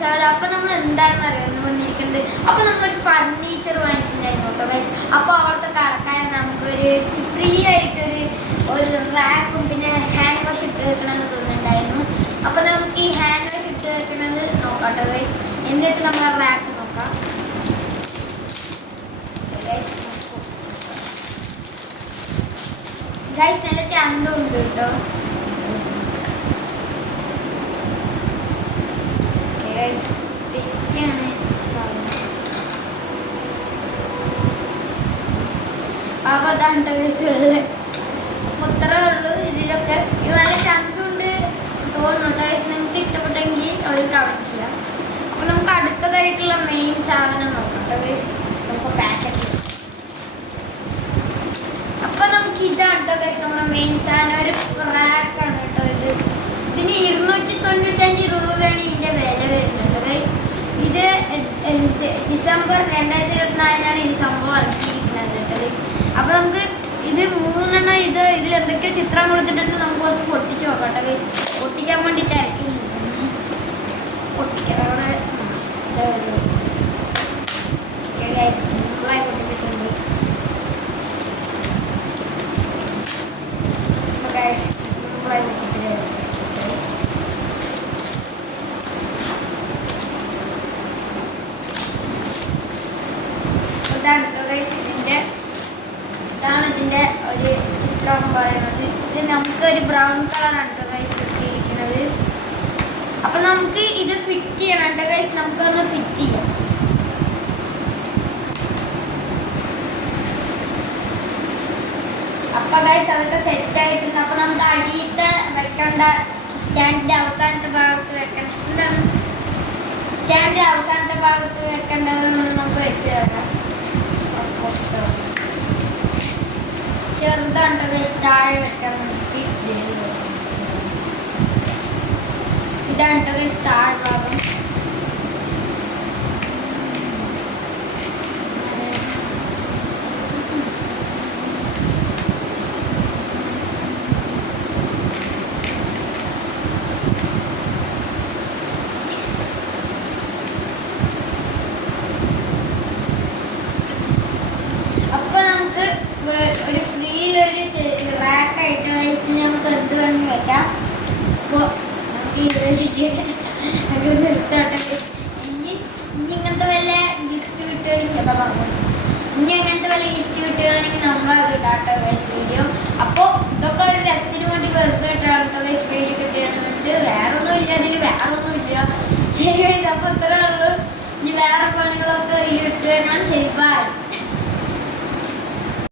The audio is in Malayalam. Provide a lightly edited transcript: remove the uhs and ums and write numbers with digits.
സാർ അപ്പോൾ നമ്മൾ എന്താണെന്ന് അറിയാമെന്ന് വന്നിരിക്കുന്നത്. അപ്പോൾ നമ്മളൊരു ഫർണിച്ചർ വാങ്ങിച്ചിട്ടുണ്ടായിരുന്നു കേട്ടോ ഗൈസ്. അപ്പോൾ അവിടുത്തെ കടക്കാരൻ നമുക്കൊരു ഫ്രീ ആയിട്ടൊരു റാക്കും പിന്നെ ഹാൻഡ് വാഷ് ഇട്ട് വെക്കണമെന്ന് തോന്നുന്നുണ്ടായിരുന്നു. അപ്പോൾ നമുക്ക് ഈ ഹാൻഡ് വാഷ് ഇട്ട് വെക്കണത് നോക്കാം കേട്ടോ ഗൈസ്. എന്നിട്ട് നമ്മൾ റാക്ക് നോക്കാം ഗൈസ്. ഗൈസ് നല്ല ചന്തമുണ്ട് കേട്ടോ. സെറ്റാണ് അപ്പോൾ അതാണ് ഗൈസുള്ളത്. അപ്പോൾ ഇത്രേ ഉള്ളൂ. ഇതിലൊക്കെ നല്ല ചന്തുണ്ട് തോന്നുന്നു ഗൈസ്. നിങ്ങൾക്ക് ഇഷ്ടപ്പെട്ടെങ്കിൽ ഒരു കമൻറ്റ് ചെയ്യാം. അപ്പോൾ നമുക്ക് അടുത്തതായിട്ടുള്ള മെയിൻ സാധനം നോക്കാം ഗൈസ്. നമുക്ക് പാക്കറ്റ്. അപ്പോൾ നമുക്ക് ഇതാണ് കേട്ടോ ഗൈസ് നമ്മുടെ മെയിൻ സാധനം. ഒരു റാക്കാണ് കേട്ടോ ഇത്. ഇതിന് 295 രൂപയാണ് ഇതിൻ്റെ വില വരുന്നത് ഗൈസ്. ഇത് ഡിസംബർ 2024 ഈ സംഭവം ഇറക്കിയിരിക്കുന്നത് കേട്ടോ ഗൈസ്. അപ്പോൾ നമുക്ക് ഇത് 3 ഇതിൽ എന്തൊക്കെ ചിത്രം കൊടുത്തിട്ടുണ്ട് നമുക്ക് കുറച്ച് പൊട്ടിച്ച് നോക്കാം കേട്ടോ ഗൈസ്. പൊട്ടിക്കാൻ വേണ്ടിയിട്ട് ഇറക്കിയിട്ടുണ്ട്. പൊട്ടിക്കാൻ അവിടെ ഗൈസ് സിമ്പിളായി പൊട്ടിച്ചിട്ടുണ്ട് ഗൈസ്. സിമ്പിളായി പൊട്ടിച്ചിട്ടുണ്ട്. ഇതാണ് ഇതിൻ്റെ ഒരു ചിത്രം പറയുന്നത്. ഇത് നമുക്കൊരു ബ്രൗൺ കളറാണ് കേട്ടോ ഗൈസ് കിട്ടിയിരിക്കുന്നത്. അപ്പം നമുക്ക് ഇത് ഫിറ്റ് ചെയ്യണം കേട്ടോ ഗൈസ്. നമുക്കൊന്ന് ഫിറ്റ് ചെയ്യാം. അപ്പം ഗൈസ് അതൊക്കെ സെറ്റ് ആയിട്ടുണ്ട്. അപ്പം നമുക്ക് അടിയത്തെ വെക്കേണ്ട സ്റ്റാൻഡിൻ്റെ അവസാനത്തെ ഭാഗത്ത് വെക്കണം. എന്താണ് സ്റ്റാൻഡിൻ്റെ അവസാനത്തെ ഭാഗത്ത് വെക്കേണ്ടതെന്ന് നമുക്ക് വെച്ച് തരാം. ചെറുതാണ് ഗൈസ് താഴെ വെക്കാൻ വേണ്ടിയിട്ട്. ഇതാണ് ഗൈസ് താഴെ ഭാഗം. ഒരു ഫ്രീ ഒരു റാക്കായിട്ട് ഗൈസിന് നമുക്ക് എന്ത് വേണമെങ്കിൽ വെക്കാം. അപ്പോൾ നമുക്ക് ഇത് വെച്ചിട്ട് അങ്ങനെ നിർത്താട്ടെ. ഇനി ഇങ്ങനത്തെ വല്ല ഗിഫ്റ്റ് കിട്ടുകയാണെങ്കിൽ എന്താ പറഞ്ഞത്, ഇനി അങ്ങനത്തെ വല്ല ഗിഫ്റ്റ് കിട്ടുകയാണെങ്കിൽ നമ്മളത് ഇടാട്ടോ ഗൈസ് വീഡിയോ. അപ്പോൾ ഇതൊക്കെ ഒരു രസത്തിന് വേണ്ടി വെറുതെ ഇട്ടാട്ടോ ഗൈസ്. ഫ്രീ കിട്ടുകയാണെന്ന് വേണ്ടിയിട്ട്